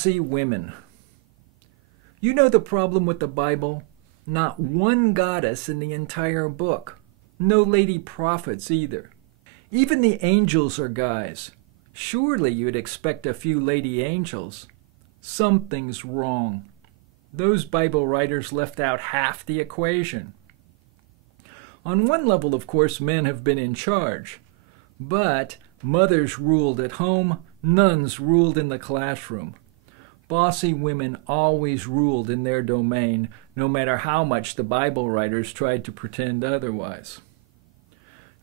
Bossy women. You know the problem with the Bible? Not one goddess in the entire book. No lady prophets either. Even the angels are guys. Surely you'd expect a few lady angels. Something's wrong. Those Bible writers left out half the equation. On one level, of course, men have been in charge. But mothers ruled at home, nuns ruled in the classroom. Bossy women always ruled in their domain, no matter how much the Bible writers tried to pretend otherwise.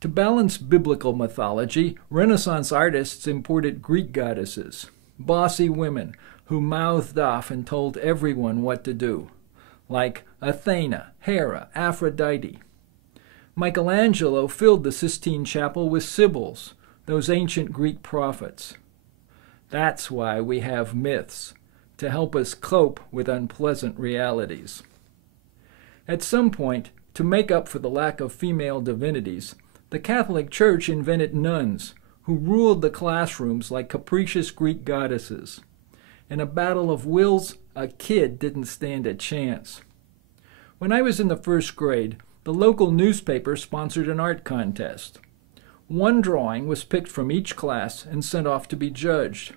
To balance biblical mythology, Renaissance artists imported Greek goddesses, bossy women who mouthed off and told everyone what to do, like Athena, Hera, Aphrodite. Michelangelo filled the Sistine Chapel with sibyls, those ancient Greek prophets. That's why we have myths, to help us cope with unpleasant realities. At some point, to make up for the lack of female divinities, the Catholic Church invented nuns who ruled the classrooms like capricious Greek goddesses. In a battle of wills, a kid didn't stand a chance. When I was in the first grade, the local newspaper sponsored an art contest. One drawing was picked from each class and sent off to be judged.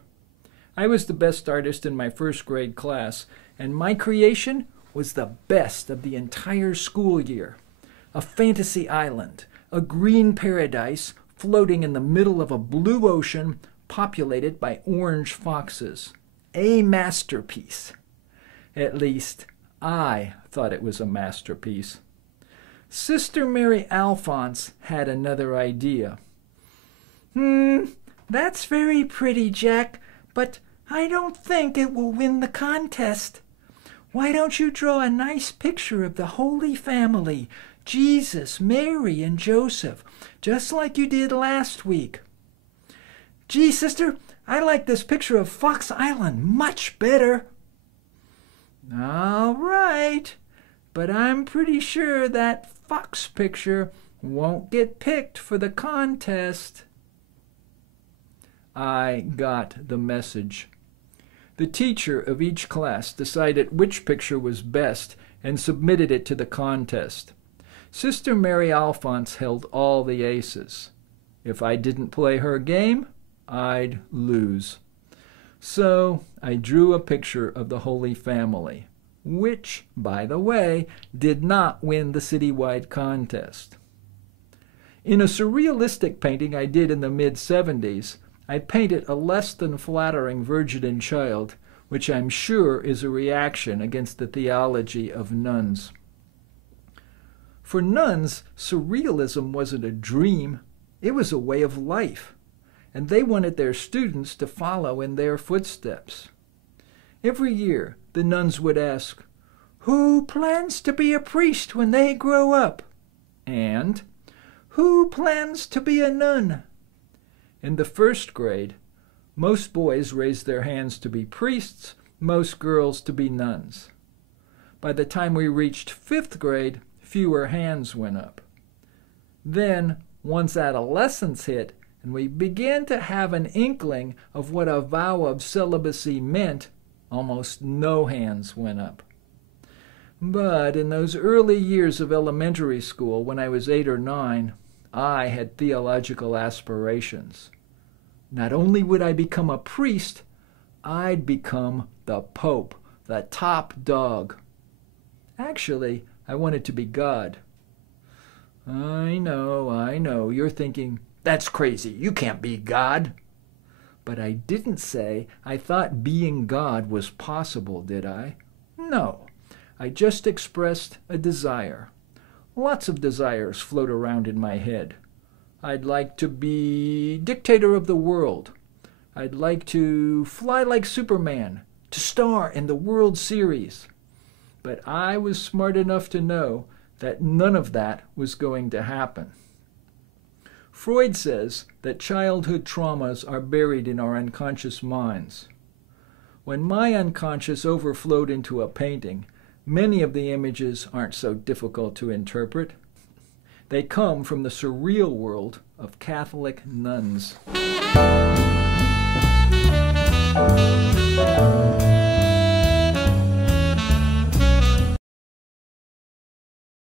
I was the best artist in my first grade class, and my creation was the best of the entire school year. A fantasy island, a green paradise floating in the middle of a blue ocean populated by orange foxes. A masterpiece. At least, I thought it was a masterpiece. Sister Mary Alphonse had another idea. That's very pretty, Jack, but I don't think it will win the contest. Why don't you draw a nice picture of the Holy Family, Jesus, Mary, and Joseph, just like you did last week? Gee, sister, I like this picture of Fox Island much better. All right, but I'm pretty sure that fox picture won't get picked for the contest. I got the message. The teacher of each class decided which picture was best and submitted it to the contest. Sister Mary Alphonse held all the aces. If I didn't play her game, I'd lose. So I drew a picture of the Holy Family, which, by the way, did not win the citywide contest. In a surrealistic painting I did in the mid-70s, I painted a less than flattering Virgin and Child, which I'm sure is a reaction against the theology of nuns. For nuns, surrealism wasn't a dream, it was a way of life, and they wanted their students to follow in their footsteps. Every year, the nuns would ask, "Who plans to be a priest when they grow up?" And, "Who plans to be a nun?" In the first grade, most boys raised their hands to be priests, most girls to be nuns. By the time we reached fifth grade, fewer hands went up. Then, once adolescence hit, and we began to have an inkling of what a vow of celibacy meant, almost no hands went up. But in those early years of elementary school, when I was 8 or 9, I had theological aspirations. Not only would I become a priest, I'd become the Pope, the top dog. Actually, I wanted to be God. I know, you're thinking, "That's crazy, you can't be God." But I didn't say I thought being God was possible, did I? No, I just expressed a desire. Lots of desires float around in my head. I'd like to be dictator of the world. I'd like to fly like Superman, to star in the World Series. But I was smart enough to know that none of that was going to happen. Freud says that childhood traumas are buried in our unconscious minds. When my unconscious overflowed into a painting, many of the images aren't so difficult to interpret. They come from the surreal world of Catholic nuns.